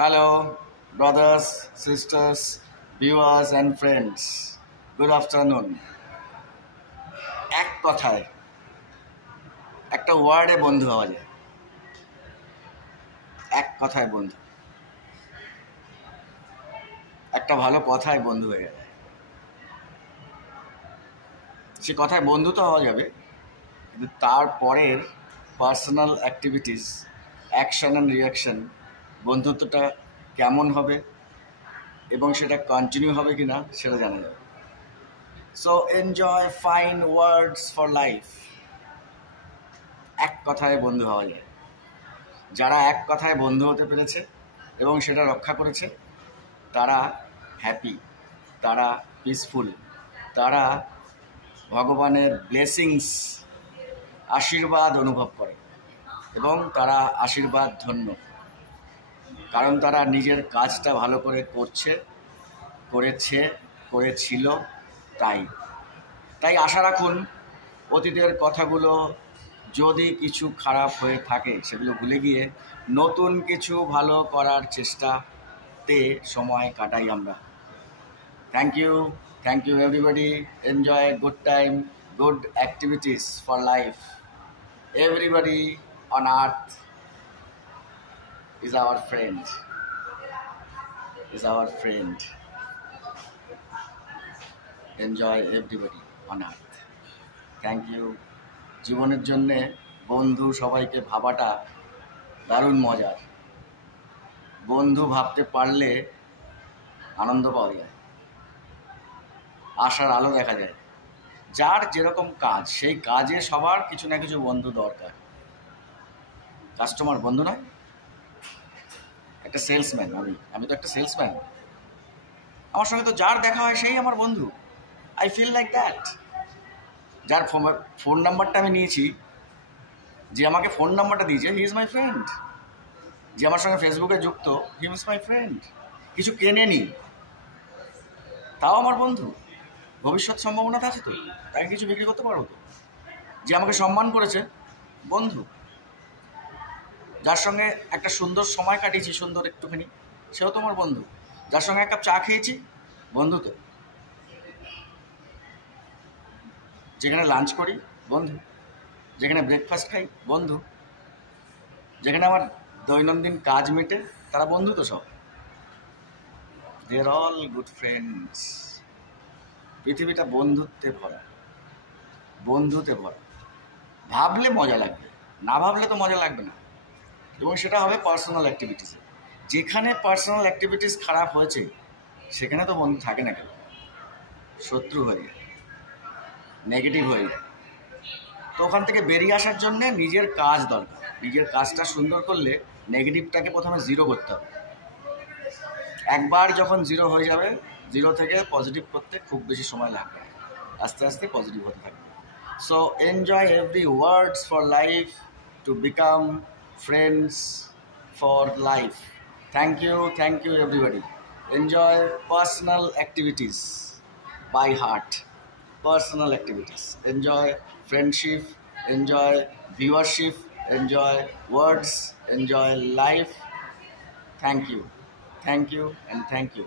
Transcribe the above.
Hello, brothers, sisters, viewers and friends. Good afternoon. এক কথায় একটা ওয়ার্ডে বন্ধু হওয়া যায়। এক কথায় বন্ধু, একটা ভালো কথায় বন্ধু হয়ে গেলে সে কথায় বন্ধু তো হওয়া যাবে, কিন্তু তারপরের personal activities, action and reaction, বন্ধুত্বটা কেমন হবে এবং সেটা কন্টিনিউ হবে কি না সেটা জানা যাবে। So enjoy fine words for life. এক কথায় বন্ধু হওয়া যায়। যারা এক কথায় বন্ধু হতে পেরেছে এবং সেটা রক্ষা করেছে তারা হ্যাপি, তারা পিসফুল, তারা ভগবানের ব্লেসিংস, আশীর্বাদ অনুভব করে এবং তারা আশীর্বাদ ধন্য, কারণ তারা নিজের কাজটা ভালো করে করেছিল। তাই আশা রাখুন অতীতের কথাগুলো যদি কিছু খারাপ হয়ে থাকে সেগুলো ভুলে গিয়ে নতুন কিছু ভালো করার চেষ্টাতে সময় কাটাই আমরা। Thank you everybody. Enjoy good time, good activities for life. Everybody on earth is our friend. Enjoy everybody on earth. Thank you. জীবনের জন্যে বন্ধু সবাইকে ভাবাটা দারুণ মজার। বন্ধু ভাবতে পারলে আনন্দ পাওয়া যায়, আশার আলো দেখা যায়। যার যেরকম কাজ সেই কাজে সবার কিছু না কিছু বন্ধু দরকার। কাস্টমার বন্ধু নয়, একটা সেলসম্যান। আমি তো একটা সেলসম্যান। আমার সঙ্গে তো যার দেখা হয় সেই আমার বন্ধু। I feel like that. যার ফোন নাম্বারটা আমি নিয়েছি, যে আমাকে ফোন নাম্বারটা দিয়েছে, হি ইজ মাই ফ্রেন্ড। যে আমার সঙ্গে ফেসবুকে যুক্ত, হি ইজ মাই ফ্রেন্ড। কিছু কেনেনি, তাও আমার বন্ধু। ভবিষ্যৎ সম্ভাবনা আছে তো, তাকে কিছু বিক্রি করতে পারবো তো। যে আমাকে সম্মান করেছে, বন্ধু। যার সঙ্গে একটা সুন্দর সময় কাটিয়েছি, সুন্দর একটুখানি, সেও তো আমার বন্ধু। যার সঙ্গে এক কাপ চা খেয়েছি, বন্ধু তো। যেখানে লাঞ্চ করি, বন্ধু। যেখানে ব্রেকফাস্ট খাই, বন্ধু। যেখানে আমার দৈনন্দিন কাজ মেটে, তারা বন্ধু তো সব। দে আর অল গুড ফ্রেন্ডস। পৃথিবীটা বন্ধুত্বে ভরা। ভাবলে মজা লাগবে, না ভাবলে তো মজা লাগবে না। এবং সেটা হবে পার্সোনাল অ্যাক্টিভিটিসে। যেখানে পার্সোনাল অ্যাক্টিভিটিস খারাপ হয়েছে সেখানে তো বন্ধু থাকে না, কেন শত্রু হয়ে যায়, নেগেটিভ হয়ে যায়। তো ওখান থেকে বেরিয়ে আসার জন্যে নিজের কাজ দরকার। নিজের কাজটা সুন্দর করলে নেগেটিভটাকে প্রথমে জিরো করতে হবে। একবার যখন জিরো হয়ে যাবে, জিরো থেকে পজিটিভ করতে খুব বেশি সময় লাগবে না, আস্তে আস্তে পজিটিভ হতে থাকবে। So enjoy every words for life to become friends for life. Thank you everybody. Enjoy personal activities by heart. Personal activities. Enjoy friendship, enjoy viewership, enjoy words, enjoy life. Thank you and thank you.